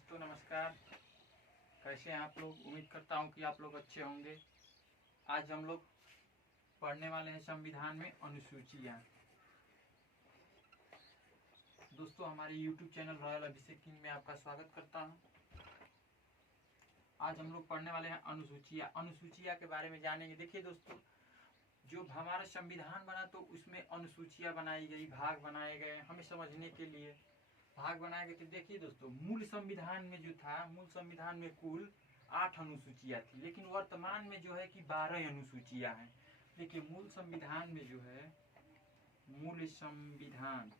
दोस्तों नमस्कार। कैसे हैं आप लोग? उम्मीद करता हूं कि आप लोग अच्छे होंगे। आज हम लोग पढ़ने वाले हैं संविधान में अनुसूचियां। दोस्तों हमारे YouTube चैनल रॉयल अभिषेक किंग में आपका स्वागत करता हूं। आज हम लोग पढ़ने वाले हैं अनुसूचियां के बारे में जानेंगे। देखिए दोस्तों, जो हमारा संविधान बना तो उसमें अनुसूचियां बनाई गई, भाग बनाए गए हमें समझने के लिए भाग बनाए गए थे। देखिए दोस्तों, मूल संविधान में जो था, मूल संविधान में कुल 8 अनुसूचियां थी, लेकिन वर्तमान में जो है कि 12 अनुसूचियां हैं। देखिए मूल संविधान में जो है, मूल संविधान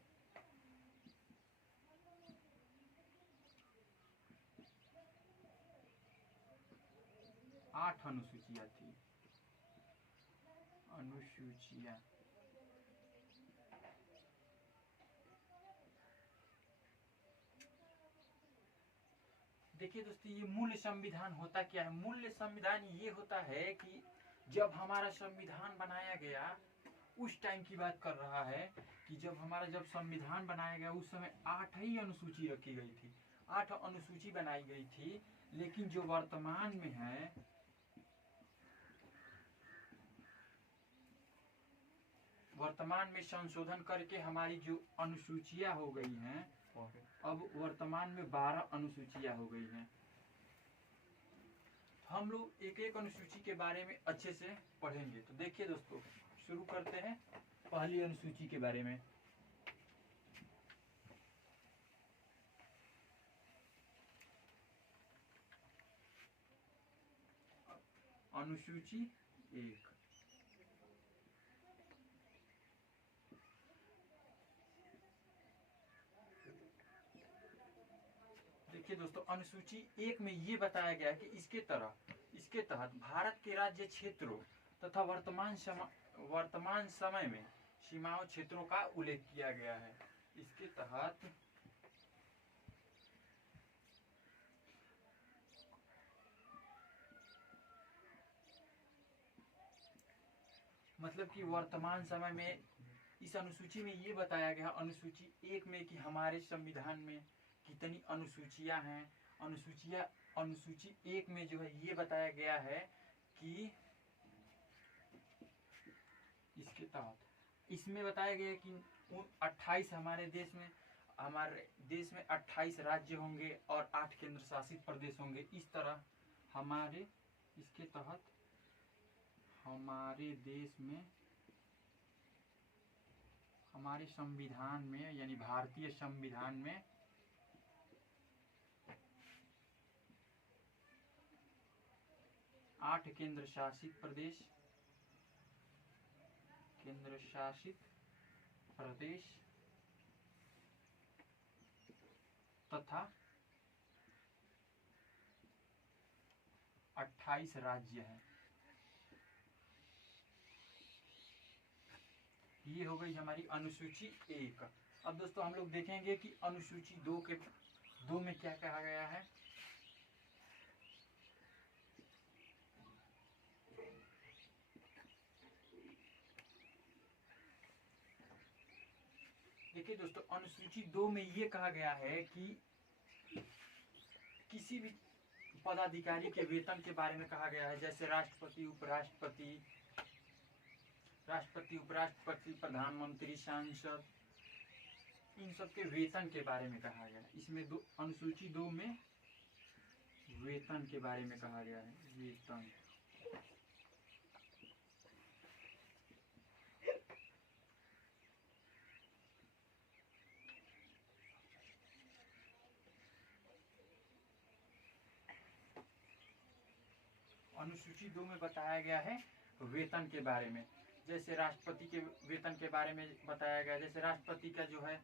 आठ अनुसूचियां थी। अनुसूचियां देखिए दोस्तों, ये मूल संविधान होता क्या है? मूल संविधान ये होता है कि जब हमारा संविधान बनाया गया उस टाइम की बात कर रहा है कि जब संविधान बनाया गया उस समय 8 ही अनुसूची रखी गई थी, 8 अनुसूची बनाई गई थी। लेकिन जो वर्तमान में है, वर्तमान में संशोधन करके हमारी जो अनुसूचियां हो गई हैं, अब वर्तमान में 12 अनुसूचियां हो गई हैं। हम लोग एक एक अनुसूची के बारे में अच्छे से पढ़ेंगे। तो देखिए दोस्तों, शुरू करते हैं पहली अनुसूची के बारे में। अनुसूची 1। देखिए दोस्तों, अनुसूची 1 में ये बताया गया कि इसके तहत भारत के राज्य क्षेत्रों तथा वर्तमान समय में सीमाओं क्षेत्रों का उल्लेख किया गया है। इसके तहत मतलब कि वर्तमान समय में इस अनुसूची में ये बताया गया, अनुसूची 1 में, कि हमारे संविधान में कितनी अनुसूचियां हैं। अनुसूची 1 में जो है ये बताया गया है कि इसके तहत इसमें बताया गया कि 28 हमारे देश में 28 राज्य होंगे और 8 केंद्र शासित प्रदेश होंगे। इस तरह इसके तहत हमारे देश में, हमारे संविधान में, यानी भारतीय संविधान में 8 केंद्र शासित प्रदेश तथा 28 राज्य हैं। ये हो गई हमारी अनुसूची 1। अब दोस्तों हम लोग देखेंगे कि अनुसूची 2 में क्या कहा गया है। देखिए दोस्तों, अनुसूची 2 में ये कहा गया है कि किसी भी पदाधिकारी के वेतन के बारे में कहा गया है, जैसे राष्ट्रपति, उपराष्ट्रपति, प्रधानमंत्री, सांसद, इन सब के वेतन के बारे में कहा गया है। इसमें अनुसूची 2 में वेतन के बारे में कहा गया है। वेतन अनुसूची 2 में बताया गया है वेतन के बारे में। जैसे राष्ट्रपति के वेतन के बारे में बताया गया, जैसे राष्ट्रपति का जो है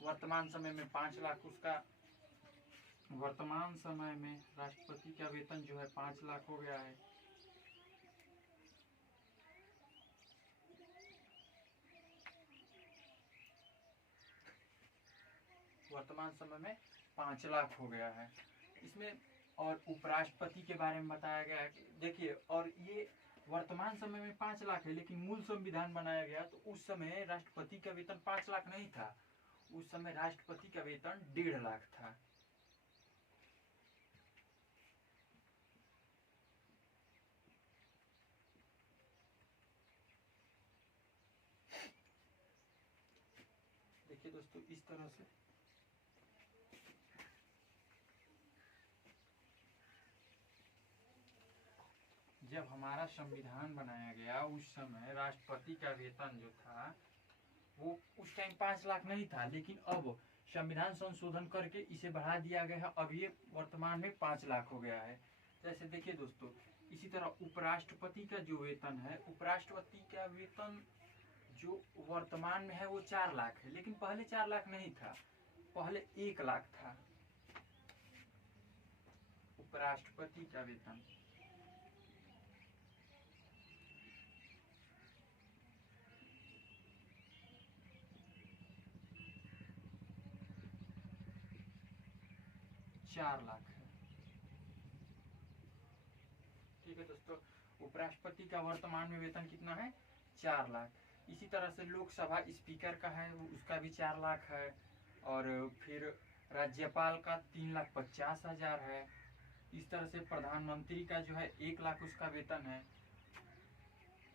वर्तमान समय में 5 लाख, वर्तमान समय में राष्ट्रपति का वेतन जो है 5 लाख हो गया है। वर्तमान समय में 5 लाख हो गया है इसमें। और उपराष्ट्रपति के बारे में बताया गया है कि देखिए, और ये वर्तमान समय में 5 लाख है, लेकिन मूल संविधान बनाया गया तो उस समय राष्ट्रपति का वेतन 5 लाख नहीं था। उस समय राष्ट्रपति का वेतन 1.5 लाख था। दोस्तों इस तरह से जब हमारा संविधान बनाया गया उस समय राष्ट्रपति का वेतन जो था वो उस टाइम 5 लाख नहीं था, लेकिन अब संविधान संशोधन करके इसे बढ़ा दिया गया है। अब ये वर्तमान में 5 लाख हो गया है। जैसे देखिए दोस्तों, इसी तरह उपराष्ट्रपति का जो वेतन है, उपराष्ट्रपति का वेतन जो वर्तमान में है वो 4 लाख है, लेकिन पहले 4 लाख नहीं था, पहले 1 लाख था उपराष्ट्रपति का वेतन। चार लाख है। ठीक है दोस्तों, उपराष्ट्रपति का वर्तमान में वेतन कितना है? 4 लाख। इसी तरह से लोकसभा स्पीकर का है, उसका भी 4 लाख है। और फिर राज्यपाल का 3,50,000 है। इस तरह से प्रधानमंत्री का जो है 1 लाख उसका वेतन है।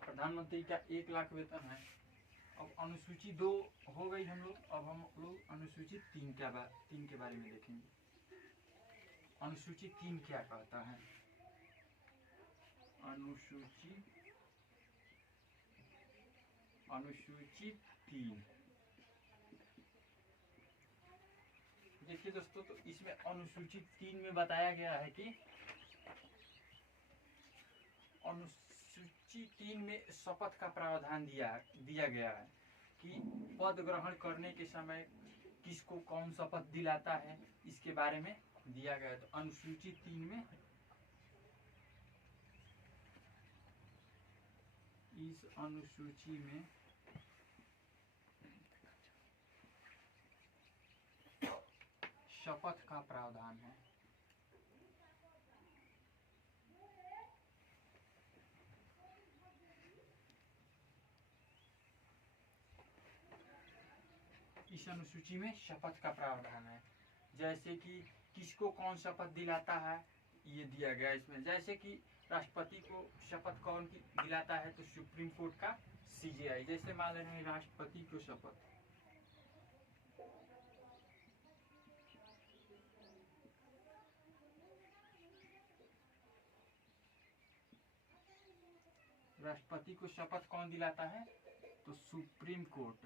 प्रधानमंत्री का 1 लाख वेतन है। अब अनुसूची 2 हो गई हम लोग, अब हम लोग अनुसूची 3 के बारे में देखेंगे। अनुसूची 3 क्या कहता है? अनुसूची 3 देखिए दोस्तों, तो इसमें अनुसूची 3 में बताया गया है कि अनुसूची 3 में शपथ का प्रावधान दिया गया है कि पद ग्रहण करने के समय किसको कौन शपथ दिलाता है, इसके बारे में दिया गया है। तो अनुसूची 3 में इस अनुसूची में शपथ का प्रावधान है। इस अनुसूची में शपथ का प्रावधान है, जैसे कि किसको कौन शपथ दिलाता है ये दिया गया इसमें। जैसे कि राष्ट्रपति को शपथ कौन दिलाता है, तो सुप्रीम कोर्ट का CJI। जैसे मान लेते हैं राष्ट्रपति को शपथ कौन दिलाता है, तो सुप्रीम कोर्ट।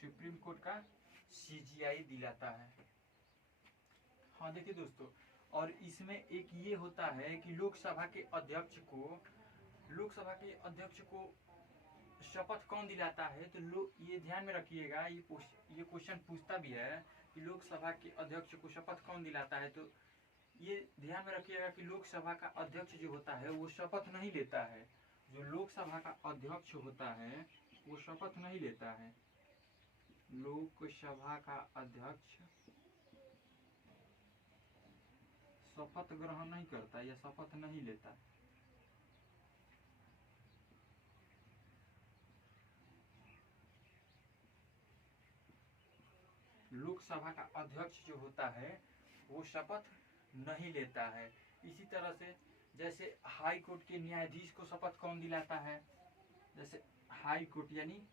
सुप्रीम कोर्ट का CJI दिलाता है। हाँ देखिए दोस्तों, और इसमें एक ये होता है कि लोकसभा के अध्यक्ष को शपथ कौन दिलाता है, तो ये ध्यान में रखिएगा, ये क्वेश्चन पूछता भी है कि लोकसभा के अध्यक्ष को शपथ कौन दिलाता है। तो ये ध्यान में रखिएगा कि लोकसभा का अध्यक्ष जो होता है वो शपथ नहीं लेता है। जो लोकसभा का अध्यक्ष होता है वो शपथ नहीं लेता है। लोकसभा का अध्यक्ष शपथ ग्रहण नहीं करता या शपथ नहीं लेता। लोकसभा का अध्यक्ष जो होता है वो शपथ नहीं लेता है। इसी तरह से जैसे हाई कोर्ट के न्यायाधीश को शपथ कौन दिलाता है, जैसे हाई कोर्ट यानी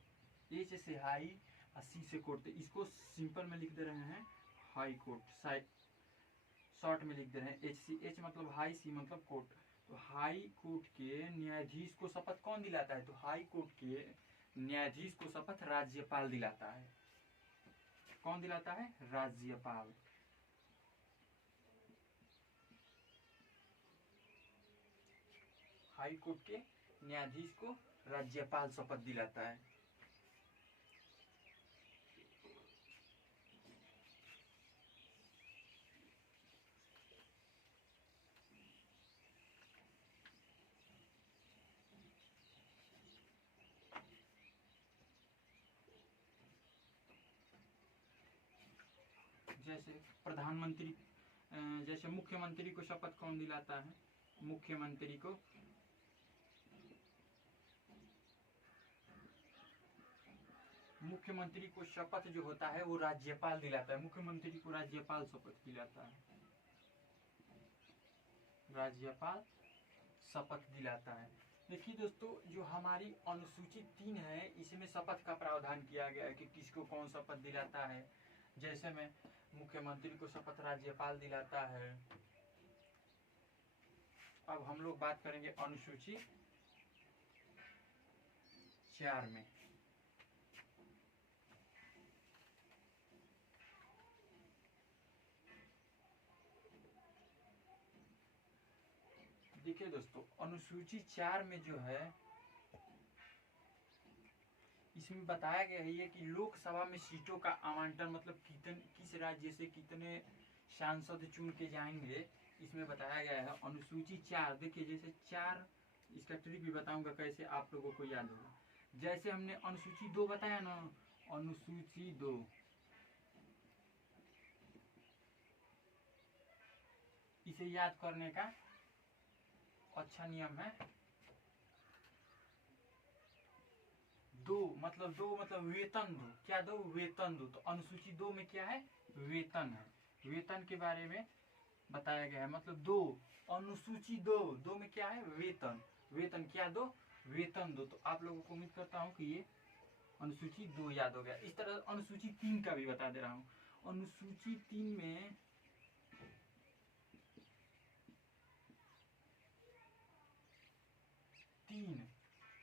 H से हाई और C से कोर्ट, तो इसको सिंपल में लिख दे रहे हैं हाई कोर्ट, शॉर्ट में लिख दे रहे हैं H मतलब हाई, C मतलब कोर्ट। तो हाई कोर्ट के न्यायाधीश को शपथ कौन दिलाता है, तो हाई कोर्ट के न्यायाधीश को शपथ राज्यपाल दिलाता है। कौन दिलाता है? राज्यपाल। हाई कोर्ट के न्यायाधीश को राज्यपाल शपथ दिलाता है। जैसे प्रधानमंत्री, जैसे मुख्यमंत्री को शपथ कौन दिलाता है, मुख्यमंत्री को शपथ जो होता है वो राज्यपाल दिलाता है। मुख्यमंत्री को राज्यपाल शपथ दिलाता है। राज्यपाल शपथ दिलाता है। देखिए दोस्तों, जो हमारी अनुसूची 3 है इसमें शपथ का प्रावधान किया गया है कि किसको कौन शपथ दिलाता है। जैसे में मुख्यमंत्री को शपथ राज्यपाल दिलाता है। अब हम लोग बात करेंगे अनुसूची 4 में। देखिए दोस्तों, अनुसूची 4 में जो है इसमें बताया गया है कि लोकसभा में सीटों का आवंटन मतलब किस राज्य से कितने सांसद चुन के जाएंगे, इसमें बताया गया है। अनुसूची 4 देखिए, जैसे 4 इसका ट्रिक भी बताऊंगा कैसे आप लोगों को याद होगा। जैसे हमने अनुसूची 2 बताया ना, अनुसूची 2 इसे याद करने का अच्छा नियम है। दो मतलब वेतन दो, क्या दो? वेतन दो। तो अनुसूची 2 में क्या है? वेतन है। वेतन के बारे में बताया गया है। मतलब दो, अनुसूची 2 में क्या है? वेतन। वेतन क्या दो? वेतन दो। तो आप लोगों को उम्मीद करता हूँ कि ये अनुसूची 2 याद हो गया। इस तरह अनुसूची 3 का भी बता दे रहा हूँ। अनुसूची 3 में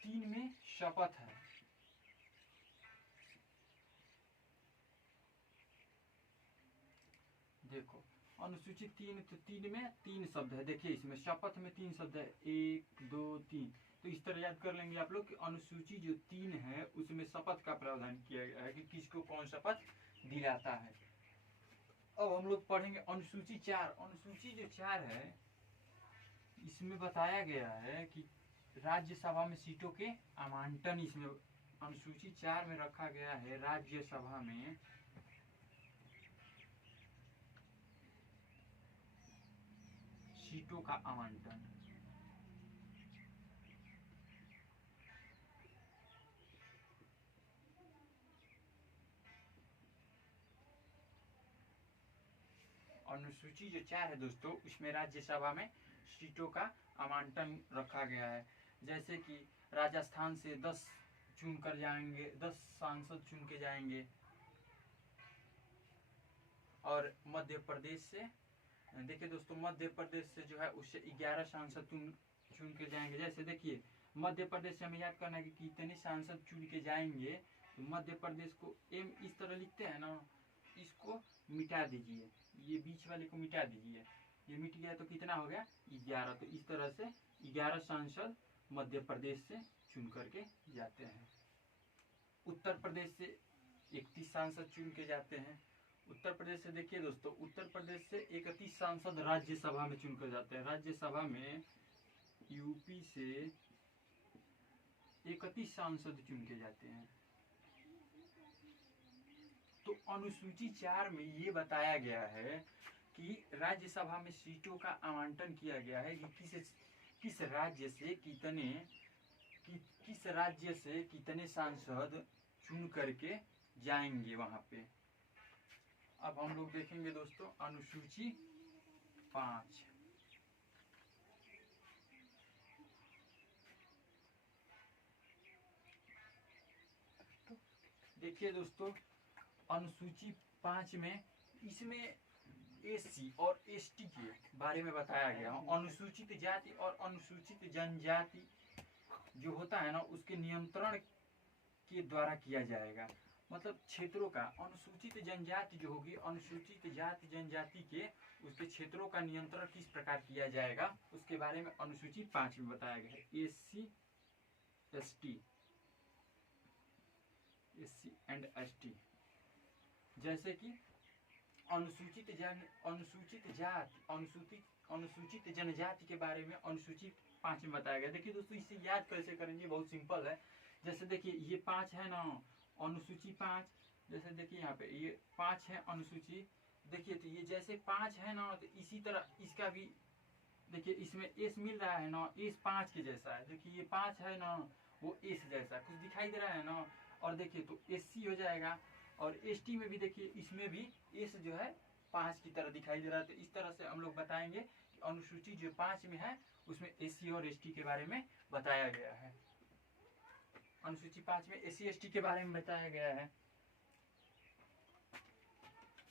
तीन में शपथ है। देखो अनुसूची 3, तो 3 में 3 शब्द है। देखिए इसमें शपथ में 3 शब्द है, 1 2 3। तो इस तरह याद कर लेंगे आप लोग कि अनुसूची जो 3 है उसमें शपथ का प्रावधान किया गया है कि किसको कौन शपथ दिलाता है। अब हम लोग पढ़ेंगे अनुसूची 4। अनुसूची जो 4 है इसमें बताया गया है कि राज्यसभा में सीटों के आवंटन, इसमें अनुसूची 4 में रखा गया है राज्यसभा में सीटों का आवंटन। अनुसूची जो 4 है दोस्तों, उसमें राज्यसभा में सीटों का आवंटन रखा गया है। जैसे कि राजस्थान से 10 चुनकर जाएंगे, 10 सांसद चुन के जाएंगे। और मध्य प्रदेश से, देखिए दोस्तों, मध्य प्रदेश से जो है उससे 11 सांसद चुन के जाएंगे। जैसे देखिए मध्य प्रदेश से हमें याद करना है कि कितने सांसद चुन के जाएंगे। तो मध्य प्रदेश को एम इस तरह लिखते हैं ना, इसको मिटा दीजिए, ये बीच वाले को मिटा दीजिए। ये मिट गया तो कितना हो गया? 11। तो इस तरह से 11 सांसद मध्य प्रदेश से चुन करके जाते हैं। उत्तर प्रदेश से 31 सांसद चुन के जाते हैं। उत्तर प्रदेश से देखिए दोस्तों, उत्तर प्रदेश से 31 सांसद राज्यसभा में चुनकर जाते हैं। राज्यसभा में यूपी से 31 सांसद चुन के जाते हैं। तो अनुसूची 4 में ये बताया गया है कि राज्यसभा में सीटों का आवंटन किया गया है कि किस राज्य से कितने सांसद चुन करके जाएंगे वहां पे। अब हम लोग देखेंगे दोस्तों अनुसूची 5। देखिए दोस्तों अनुसूची 5 में इसमें एससी और एसटी के बारे में बताया गया है। अनुसूचित जाति और अनुसूचित जनजाति जो होता है ना, उसके नियंत्रण के द्वारा किया जाएगा। मतलब क्षेत्रों का, अनुसूचित जनजाति जो होगी, अनुसूचित जाति जनजाति के उसके क्षेत्रों का नियंत्रण किस प्रकार किया जाएगा उसके बारे में अनुसूची 5 में बताया गया है। एससी एंड एसटी, जैसे कि अनुसूचित जनजाति के बारे में अनुसूची 5 में बताया गया। देखिए दोस्तों इसे याद कैसे करेंगे, बहुत सिंपल है। जैसे देखिए ये 5 है ना, अनुसूची 5। जैसे देखिए यहाँ पे ये 5 है अनुसूची। देखिए तो ये जैसे 5 है ना, तो इसी तरह इसका भी देखिए इसमें एस मिल रहा है ना, एस 5 के जैसा है। देखिए ये 5 है ना, वो एस जैसा कुछ दिखाई दे रहा है ना। और देखिए तो एससी हो जाएगा। और एसटी में भी देखिए इसमें भी एस जो है 5 की तरह दिखाई दे रहा है। तो इस तरह से हम लोग बताएंगे कि अनुसूची जो 5 में है उसमें SC और ST के बारे में बताया गया है। अनुसूची 5 में SC ST के बारे में बताया गया है।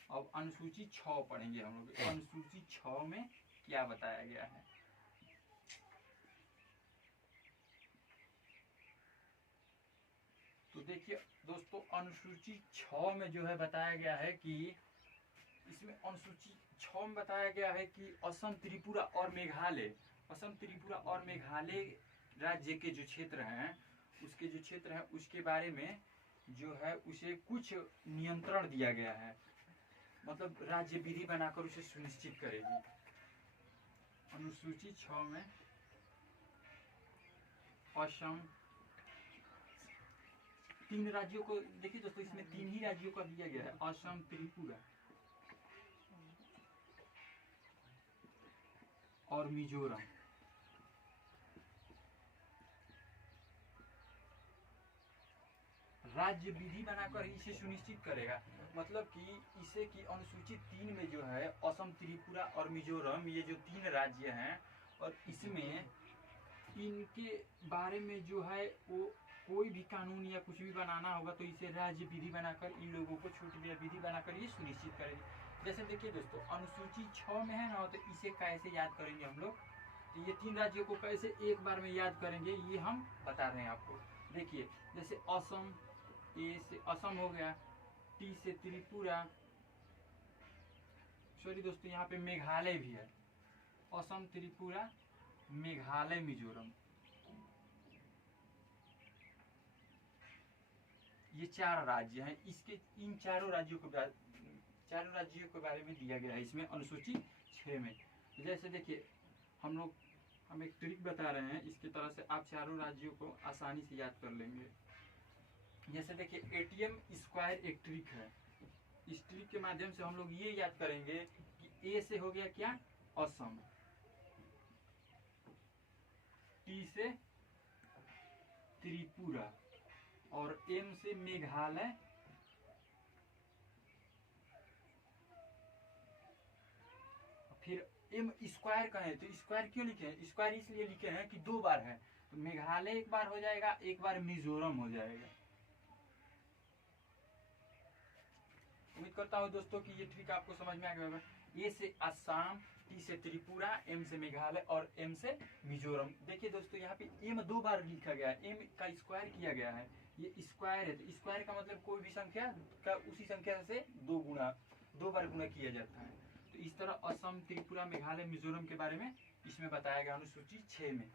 अब अनुसूची 6 पढ़ेंगे हम लोग। अनुसूची 6 में क्या बताया गया है। तो देखिए दोस्तों, अनुसूची 6 में जो है बताया गया है कि इसमें अनुसूची 6 में बताया गया है कि असम, त्रिपुरा और मेघालय, असम, त्रिपुरा और मेघालय राज्य के जो क्षेत्र हैं, उसके जो क्षेत्र हैं उसके बारे में जो है उसे कुछ नियंत्रण दिया गया है, मतलब राज्य विधि बनाकर उसे सुनिश्चित करेगी। अनुसूची 6 में असम, 3 राज्यों को देखिए दोस्तों, इसमें 3 ही राज्यों का दिया गया है, असम, त्रिपुरा और मिजोरम। राज्य विधि बनाकर इसे सुनिश्चित करेगा, मतलब कि इसे की अनुसूची 3 में जो है असम, त्रिपुरा और मिजोरम, ये जो 3 राज्य हैं, और इसमें इनके बारे में जो है वो कोई भी कानून या कुछ भी बनाना होगा तो इसे राज्य विधि बनाकर इन लोगों को छूट दिया विधि बनाकर ये सुनिश्चित करेगी। जैसे देखिए दोस्तों, अनुसूची 6 में है ना, तो इसे कैसे याद करेंगे हम लोग, तो ये 3 राज्यों को कैसे एक बार में याद करेंगे ये हम बता रहे हैं आपको। देखिए जैसे असम, ए से असम हो गया, टी से त्रिपुरा, सॉरी दोस्तों यहाँ पे मेघालय भी है, असम, त्रिपुरा, मेघालय, मिजोरम, ये 4 राज्य हैं। इसके इन चारों राज्यों के बारे में दिया गया है इसमें अनुसूची 6 में। जैसे देखिए हम एक ट्रिक बता रहे हैं, इसकी तरह से आप चारों राज्यों को आसानी से याद कर लेंगे। जैसे देखिए ATM स्क्वायर एक ट्रिक है, इस ट्रिक के माध्यम से हम लोग ये याद करेंगे कि A से हो गया क्या, असम, T से त्रिपुरा और M से मेघालय, फिर M स्क्वायर कहें तो स्क्वायर क्यों लिखे हैं, स्क्वायर इसलिए लिखे हैं कि 2 बार है, तो मेघालय एक बार हो जाएगा, एक बार मिजोरम हो जाएगा। उम्मीद करता हूँ दोस्तों कि ये ट्रिक आपको समझ में आ गया होगा। A से असम, T से त्रिपुरा, M से मेघालय और M से मिजोरम। देखिए दोस्तों यहाँ पे M 2 बार लिखा गया है, M का स्क्वायर किया गया है, ये स्क्वायर है, तो स्क्वायर का मतलब कोई भी संख्या का उसी संख्या से 2 बार गुणा किया जाता है। तो इस तरह असम, त्रिपुरा, मेघालय, मिजोरम के बारे में इसमें बताया गया अनुसूची 6 में।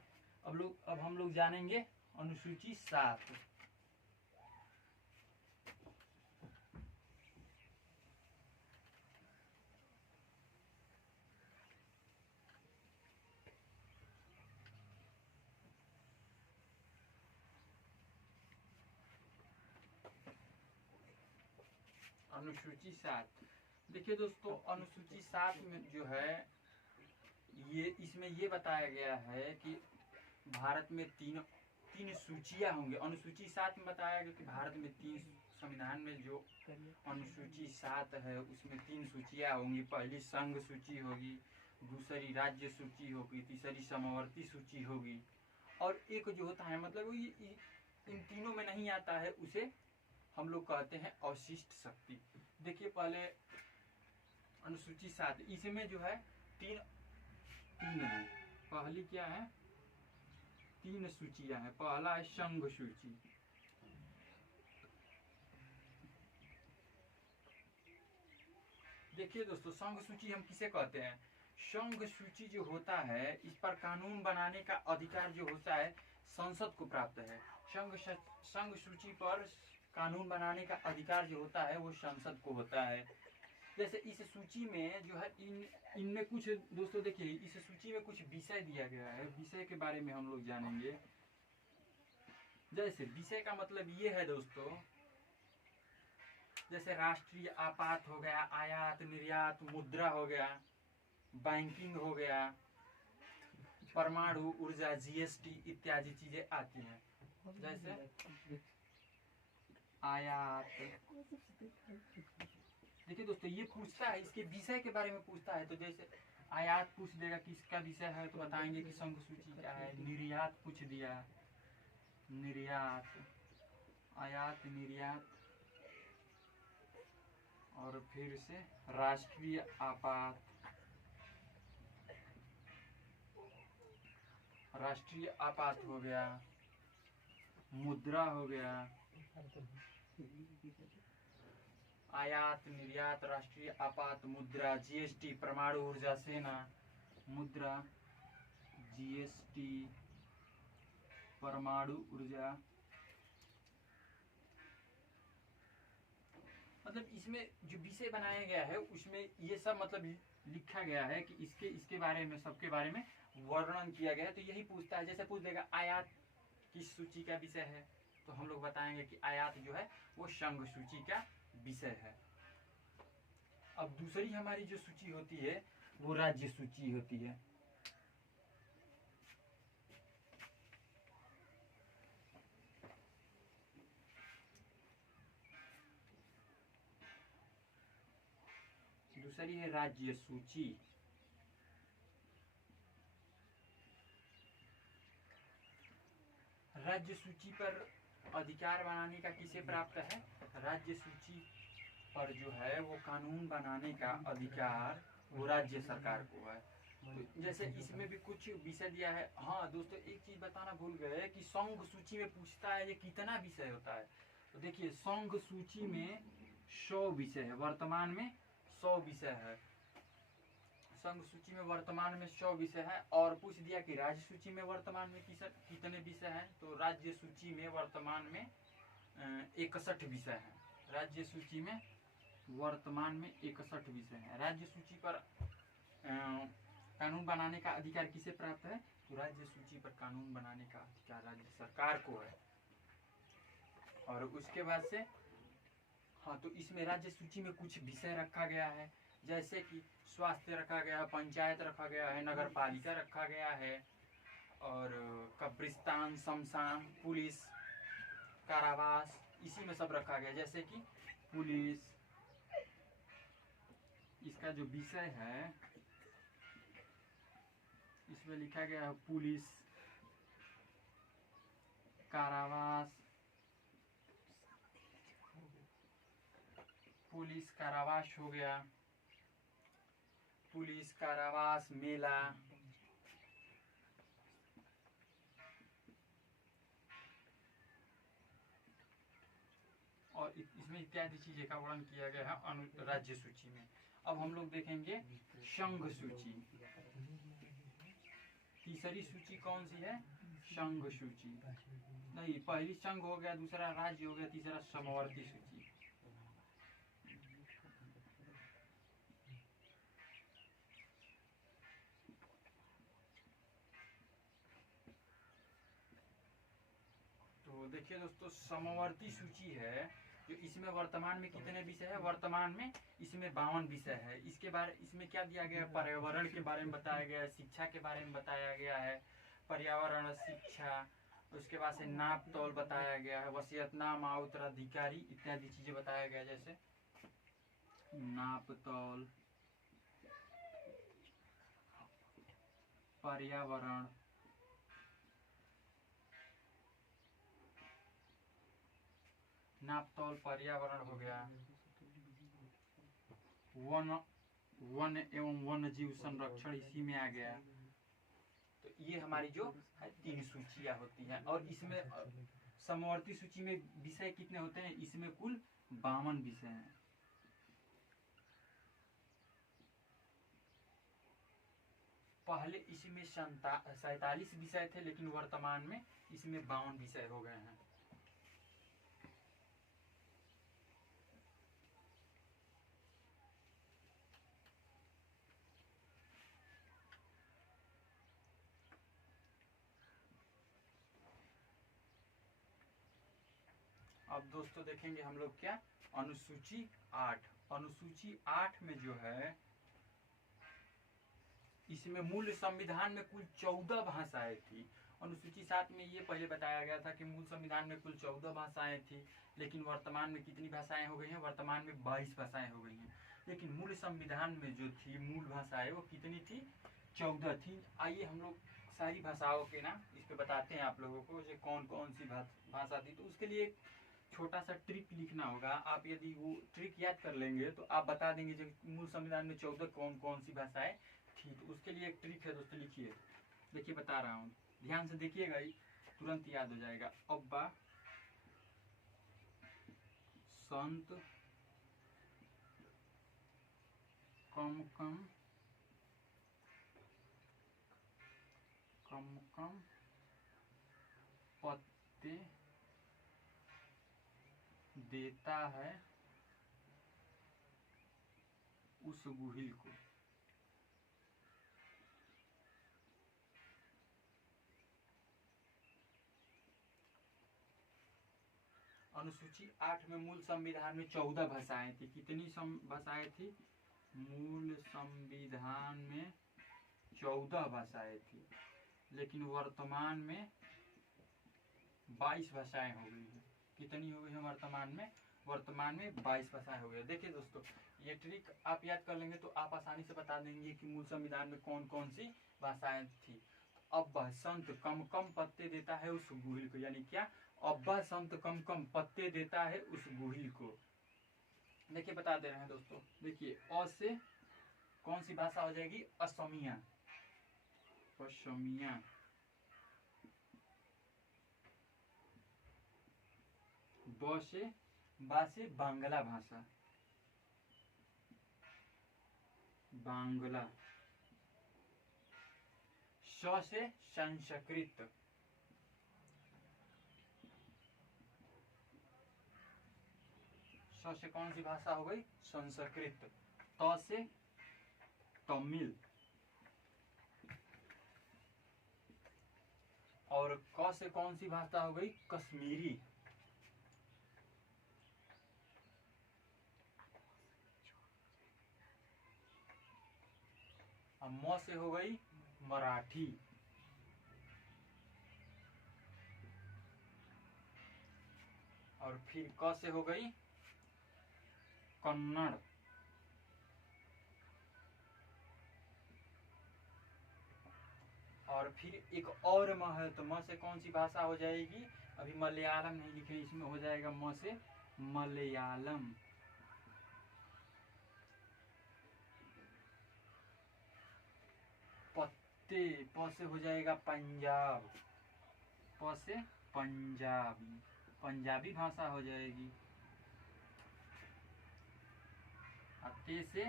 अब हम लोग जानेंगे अनुसूची 7। अनुसूची 7 देखिए दोस्तों, अनुसूची 7 में जो है ये इसमें ये बताया गया है कि भारत में तीन सूचियां होंगी। अनुसूची 7 में बताया गया कि भारत में 3 संविधान में जो अनुसूची 7 है उसमें 3 सूचियां होंगी। पहली संघ सूची होगी, दूसरी राज्य सूची होगी, तीसरी समवर्ती सूची होगी, और एक जो होता है मतलब ये इन तीनों में नहीं आता है उसे हम लोग कहते हैं अवशिष्ट शक्ति। देखिए पहले अनुसूची 7 इसमें जो है तीन है। पहली क्या है, 3 सूचियां हैं। पहला है संघ सूची, देखिए दोस्तों संघ सूची हम किसे कहते हैं, संघ सूची जो होता है इस पर कानून बनाने का अधिकार जो होता है संसद को प्राप्त है। संघ सूची पर कानून बनाने का अधिकार जो होता है वो संसद को होता है। जैसे इस सूची में जो है इनमें कुछ दोस्तों देखिए इस सूची में कुछ विषय दिया गया है, विषय के बारे में हम लोग जानेंगे। जैसे विषय का मतलब ये है दोस्तों, जैसे राष्ट्रीय आपात हो गया, आयात निर्यात, मुद्रा हो गया, बैंकिंग हो गया, परमाणु ऊर्जा, GST इत्यादि चीजें आती हैं। जैसे आयात, देखिए दोस्तों ये पूछता है इसके विषय के बारे में पूछता है, तो जैसे आयात पूछ देगा किसका विषय है तो बताएंगे कि संघ सूची क्या है। निर्यात पूछ दिया, निर्यात, आयात निर्यात, और फिर से राष्ट्रीय आपात, राष्ट्रीय आपात हो गया, मुद्रा हो गया, आयात निर्यात राष्ट्रीय आपात मुद्रा, जीएसटी परमाणु ऊर्जा सेना, मुद्रा, जीएसटी परमाणु ऊर्जा। मतलब इसमें जो विषय बनाया गया है उसमें ये सब मतलब लिखा गया है कि इसके बारे में, सबके बारे में वर्णन किया गया है। तो यही पूछता है, जैसे पूछ देगा आयात किस सूची का विषय है तो हम लोग बताएंगे कि आयात जो है वो संघ सूची का विषय है। अब दूसरी हमारी जो सूची होती है वो राज्य सूची होती है। दूसरी है राज्य सूची। राज्य सूची पर अधिकार बनाने का किसे प्राप्त है? राज्य सूची पर जो है वो कानून बनाने का अधिकार वो राज्य सरकार को है। तो जैसे इसमें भी कुछ विषय दिया है। हाँ दोस्तों, एक चीज बताना भूल गए कि संघ सूची में पूछता है ये कितना विषय होता है। तो देखिए संघ सूची में 100 विषय है, वर्तमान में 100 विषय है। संघ सूची में वर्तमान में 100 विषय है। और पूछ दिया कि राज्य सूची में वर्तमान में कितने विषय हैं, तो राज्य सूची में वर्तमान में 61 विषय हैं। राज्य सूची में वर्तमान में 61 विषय हैं। राज्य सूची पर कानून बनाने का अधिकार किसे प्राप्त है? तो राज्य सूची पर कानून बनाने का अधिकार राज्य सरकार को है। और उसके बाद से हाँ, तो इसमें राज्य सूची में कुछ विषय रखा गया है, जैसे कि स्वास्थ्य रखा गया है, पंचायत रखा गया है, नगर पालिका रखा गया है, और कब्रिस्तान, शमशान, पुलिस, कारावास, इसी में सब रखा गया। जैसे कि पुलिस, इसका जो विषय है इसमें लिखा गया है पुलिस, कारावास, पुलिस कारावास हो गया, पुलिस कारावास, मेला, और इसमें इत्यादि चीजें का वर्णन किया गया है राज्य सूची में। अब हम लोग देखेंगे संघ सूची। तीसरी सूची कौन सी है? संघ सूची। नहीं, पहली संघ हो गया, दूसरा राज्य हो गया, तीसरा समवर्ती सूची। तो देखिए दोस्तों, समवर्ती सूची है जो इसमें वर्तमान में कितने विषय है? वर्तमान में इसमें 52 विषय है। इसमें क्या दिया गया? पर्यावरण के बारे में बताया गया है, शिक्षा के बारे में बताया गया है, पर्यावरण, शिक्षा, उसके बाद से नाप तौल बताया गया है, वसीयतनामा, उत्तराधिकारी इत्यादि चीजें बताया गया। जैसे नाप तौल, पर्यावरण, नाप तौल, पर्यावरण हो गया, वन एवं वन्य जीव संरक्षण इसी में आ गया। तो ये हमारी जो 3 सूचियां होती हैं। और इसमें समवर्ती सूची में विषय कितने होते हैं? इसमें कुल 52 विषय हैं। पहले इसमें 47 विषय थे, लेकिन वर्तमान में इसमें 52 विषय हो गए हैं। अब दोस्तों देखेंगे हम लोग क्या? अनुसूची 8। अनुसूची 8 में जो है इसमें मूल संविधान में कुल 14 भाषाएं थी। अनुसूची 7 में ये पहले बताया गया था कि मूल संविधान में कुल 14 भाषाएं थी, लेकिन वर्तमान में कितनी भाषाएं हो गई हैं? वर्तमान में 22 भाषाएं हो गई हैं। लेकिन मूल संविधान में जो थी मूल भाषाएं वो कितनी थी, 14 थी। आइए हम लोग सारी भाषाओं के ना इस पे बताते हैं आप लोगों को जो कौन कौन सी भाषा थी। तो उसके लिए एक छोटा सा ट्रिक लिखना होगा। आप यदि वो ट्रिक याद कर लेंगे तो आप बता देंगे जो मूल संविधान में 14 कौन कौन सी भाषाएं थी। तो उसके लिए एक ट्रिक है दोस्तों, लिखिए, देखिए बता रहा हूँ, ध्यान से देखिएगा, तुरंत याद हो जाएगा। अब्बा संत कम कम पत्ते देता है उस गुहिल को। अनुसूची 8 में मूल संविधान में 14 भाषाएं थी। कितनी भाषाएं थी? मूल संविधान में 14 भाषाएं थी, लेकिन वर्तमान में 22 भाषाएं हो गई है। कितनी हो गई है वर्तमान में? वर्तमान में 22 भाषाएं हो गई। देखिए दोस्तों, ये ट्रिक आप याद कर लेंगे तो आप आसानी से बता देंगे कि मूल संविधान में कौन कौन सी भाषाएं थी। अब्बा संत कम कम पत्ते देता है उस गुहिल को, यानी क्या? अब्बा संत कम कम पत्ते देता है उस गुहिल को। देखिए बता दे रहे हैं दोस्तों, देखिए अ से कौन सी भाषा हो जाएगी? असमिया, पशमिया। ब से बांग्ला भाषा, बांग्ला। श से संस्कृत, स से कौन सी भाषा हो गई? संस्कृत। त से तमिल, और क से कौन सी भाषा हो गई? कश्मीरी। म से हो गई मराठी, और फिर क से हो गई कन्नड़, और फिर एक और म है, तो म से कौन सी भाषा हो जाएगी? अभी मलयालम नहीं लिखे, इसमें हो जाएगा म से मलयालम। पत्ते, प से हो जाएगा पंजाब, प से पंजाबी, पंजाबी भाषा हो जाएगी। ते से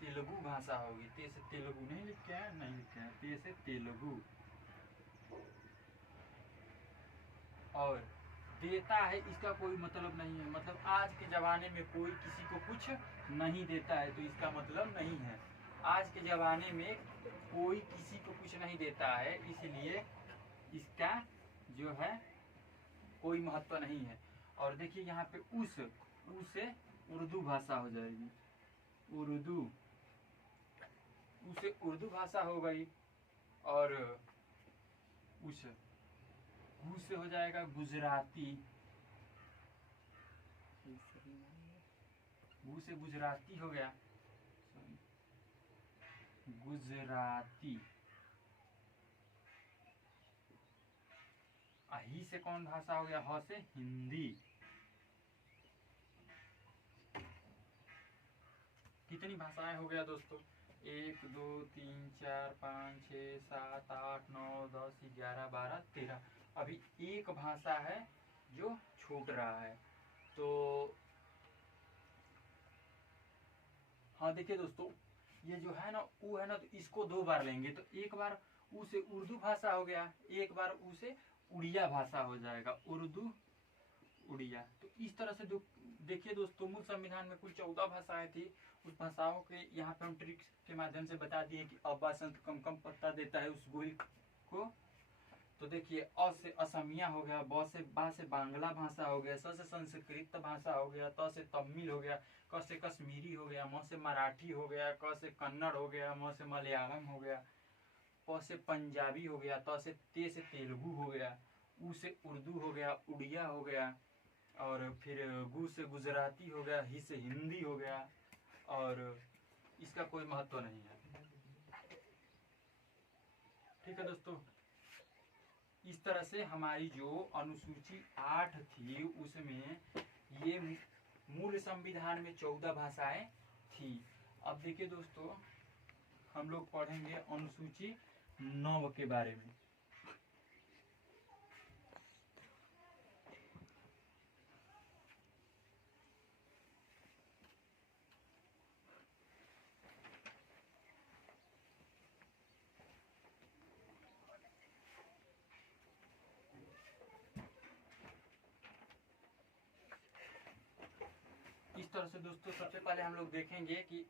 तेलुगु भाषा होगी, ते से तेलुगु नहीं लिखते हैं, नहीं लिखते हैं, ते से तेलुगु। और देता है, इसका कोई मतलब नहीं है, मतलब आज के जमाने में कोई किसी को कुछ नहीं देता है, तो इसका मतलब नहीं है। आज के जमाने में कोई किसी को कुछ नहीं देता है, इसलिए इसका जो है कोई महत्व नहीं है। और देखिए यहाँ पे उस से उर्दू भाषा हो जाएगी, उर्दू, उसे उर्दू भाषा हो गई। और उस गु से हो जाएगा गुजराती, गु से गुजराती हो गया, गुजराती। ही से कौन भाषा हो गया? ह से हिंदी। कितनी भाषाएं हो गया दोस्तों? 1 2 3 4 5 6 7 8 9 10 11 12 13। अभी एक भाषा है जो छूट रहा है। तो हाँ देखिए दोस्तों, ये जो है ना ऊ है ना, तो इसको 2 बार लेंगे, तो एक बार ऊ से उर्दू भाषा हो गया, एक बार ऊ से उड़िया भाषा हो जाएगा, उर्दू उड़िया। तो इस तरह से देखिए दोस्तों, मूल संविधान में कुल 14 भाषाएं थी। उस भाषाओं के यहाँ पे हम ट्रिक्स के माध्यम से बता दिए कि अब्बा संत कम कम पत्ता देता है उस गुहिल को। तो देखिए अ से असमिया हो गया, ब से बांग्ला भाषा हो गया, स से संस्कृत भाषा हो गया, त से तमिल हो गया, क से कश्मीरी हो गया, म से मराठी हो गया, क से कन्नड़ हो गया, म से मलयालम हो गया, प से पंजाबी हो गया, त से तेलुगु हो गया, उ से उर्दू हो गया, उड़िया हो गया, और फिर गु से गुजराती हो गया, ही से हिंदी हो गया, और इसका कोई महत्व नहीं है। ठीक है दोस्तों, इस तरह से हमारी जो अनुसूची 8 थी उसमें ये मूल संविधान में 14 भाषाएं थी। अब देखिए दोस्तों, हम लोग पढ़ेंगे अनुसूची 9 के बारे में। इस तरह से दोस्तों सबसे पहले हम लोग देखेंगे कि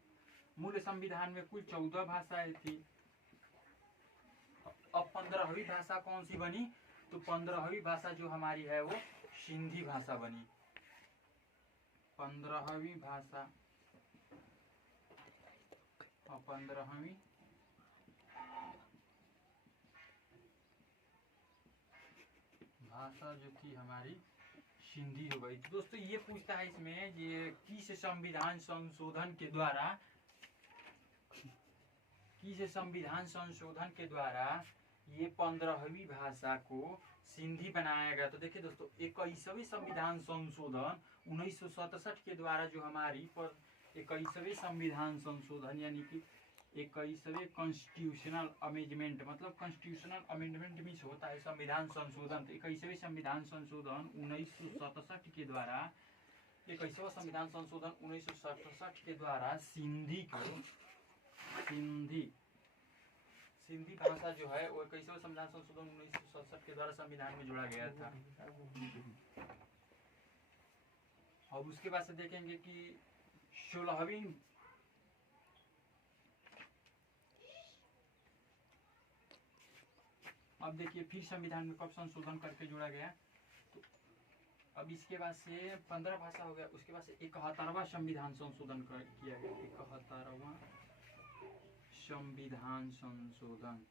मूल संविधान में कुल 14 भाषाएं थी। अब 15वीं भाषा कौन सी बनी? तो 15वीं भाषा जो हमारी है वो सिंधी भाषा बनी। 15वीं भाषा और 15वीं भाषा जो थी हमारी सिंधी हो गई। दोस्तों ये पूछता है इसमें ये किस संविधान संशोधन के द्वारा ये 15वीं भाषा को सिंधी बनाया गया। तो देखिए दोस्तों, 21वें संविधान संशोधन 1967 के द्वारा जो हमारी 21वें संविधान संशोधन यानी कि 21वें कॉन्स्टिट्यूशनल अमेंडमेंट, मतलब कॉन्स्टिट्यूशनल अमेंडमेंट मीन्स होता है संविधान संशोधन। तो 21वें संविधान संशोधन 1967 के द्वारा 21वां संविधान संशोधन 1967 के द्वारा सिंधी भाषा जो है वो 21वें संविधान संशोधन 1967 के द्वारा संविधान में जोड़ा गया था। अब उसके बाद से देखेंगे कि 16वीं अब देखिए फिर संविधान में कब संशोधन करके जोड़ा गया। तो अब इसके बाद से 15 भाषा हो गया। उसके बाद से 71वां संविधान संशोधन किया गया। 71वां संविधान संशोधन।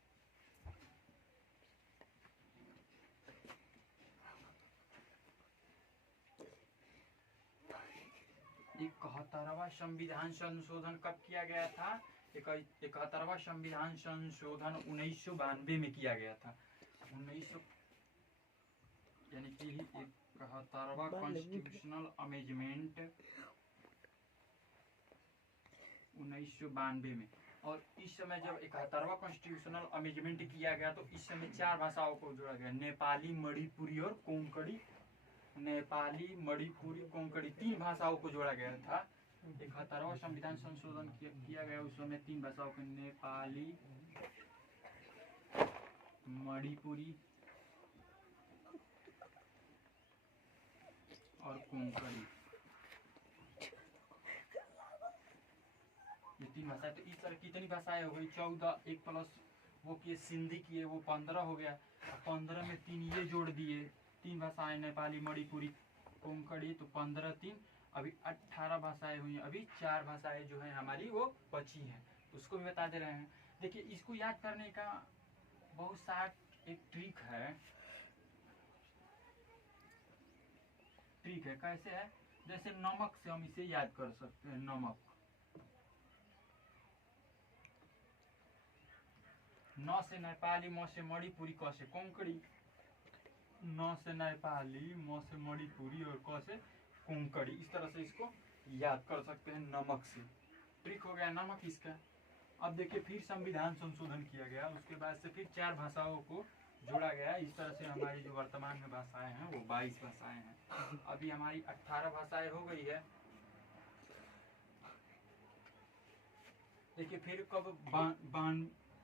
संविधान संशोधन कब किया गया था? 71वां संविधान संशोधन 1992 में किया गया था। 1900 यानी कि 71वां कॉन्स्टिट्यूशनल अमेंडमेंट 1992 में। और इस समय जब 71वां कॉन्स्टिट्यूशनल अमेंडमेंट किया गया तो इस समय 4 भाषाओं को जोड़ा गया, नेपाली, मणिपुरी और कोंकणी। नेपाली, मणिपुरी, कोंकणी 3 भाषाओं को जोड़ा गया था। 71वां संविधान संशोधन किया गया उस समय 3 भाषाओं को, नेपाली, मणिपुरी और कोंकणी, ये 3 भाषाएं। तो इस तरह कितनी भाषाएं हो गई? 14। 1 प्लस वो किए सिंधी किए वो 15 हो गया। 15 में 3 ये जोड़ दिए, 3 भाषाएं नेपाली, मणिपुरी, कोंकणी, तो 15 3 अभी 18 भाषाएं हुई। अभी 4 भाषाएं जो है हमारी वो बची हैं, उसको भी बता दे रहे हैं। देखिए इसको याद करने का बहुत सारा एक ट्रिक है। कैसे है? जैसे नमक से हम इसे याद कर सकते हैं। नमक, न से नेपाली, म से मणिपुरी, क से कोंकणी। न से नेपाली, म से मणिपुरी और क से कोंकणी। इस तरह से इसको याद कर सकते हैं नमक से। ट्रिक हो गया नमक इसका। अब देखिए फिर संविधान संशोधन किया गया, उसके बाद से फिर 4 भाषाओं को जोड़ा गया। इस तरह से हमारी जो वर्तमान में भाषाएं हैं वो 22 भाषाएं हैं। अभी हमारी 18 भाषाएं हो गई है। देखिए फिर कब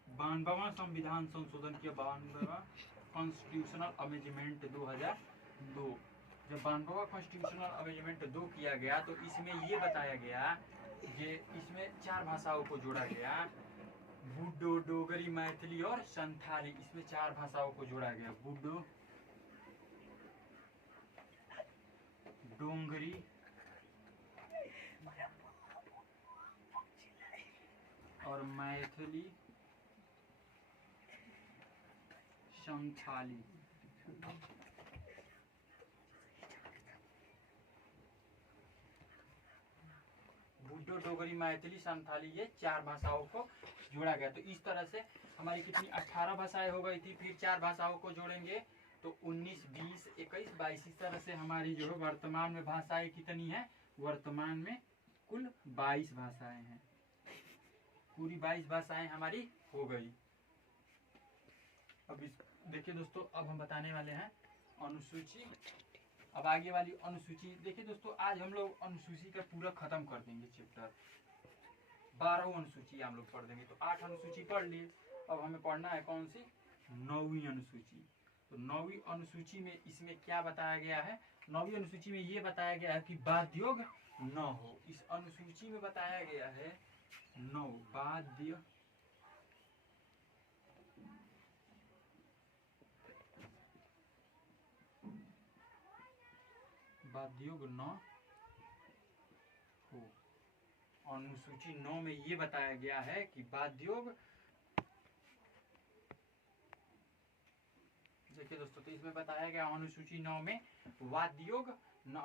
92वां संविधान संशोधन किया, 92वां कॉन्स्टिट्यूशनल अमेंडमेंट 2002। जब 92वां कॉन्स्टिट्यूशनल अमेंडमेंट 2 किया गया तो इसमें ये बताया गया कि इसमें 4 भाषाओं को जोड़ा गया, बुडो, डोगरी, मैथिली और संथाली। इसमें 4 भाषाओं को जोड़ा गया, बुडो, डोंगरी, और मैथिली, संथाली। बोडो, डोगरी, मैथिली, संथाली, ये 4 भाषाओं को जोड़ा गया। तो इस तरह से हमारी कितनी 18 भाषाएं हो गई थी। फिर 4 भाषाओं को जोड़ेंगे तो 19, 20, 21, 22 इस तरह से हमारी जो है वर्तमान में भाषाएं कितनी है, वर्तमान में कुल 22 भाषाएं हैं। पूरी 22 भाषाएं हमारी हो गई। अब देखिए दोस्तों, अब हम बताने वाले हैं अनुसूची। अब आगे वाली अनुसूची देखिए दोस्तों, आज हम लोग अनुसूची का पूरा खत्म कर देंगे चैप्टर। 12 अनुसूची हम लोग पढ़ देंगे। तो 8 अनुसूची पढ़ लिए, अब हमें पढ़ना है कौन सी, 9वीं अनुसूची। तो 9वीं अनुसूची में इसमें क्या बताया गया है, 9वीं अनुसूची में ये बताया गया है कि वाद्योग न हो। इस अनुसूची में बताया गया है 9 वाद्य वाद्योग न हो। अनुसूची 9 में ये बताया गया है कि वाद्योग, देखिए दोस्तों, तो इसमें बताया गया अनुसूची 9 में वाद्योग न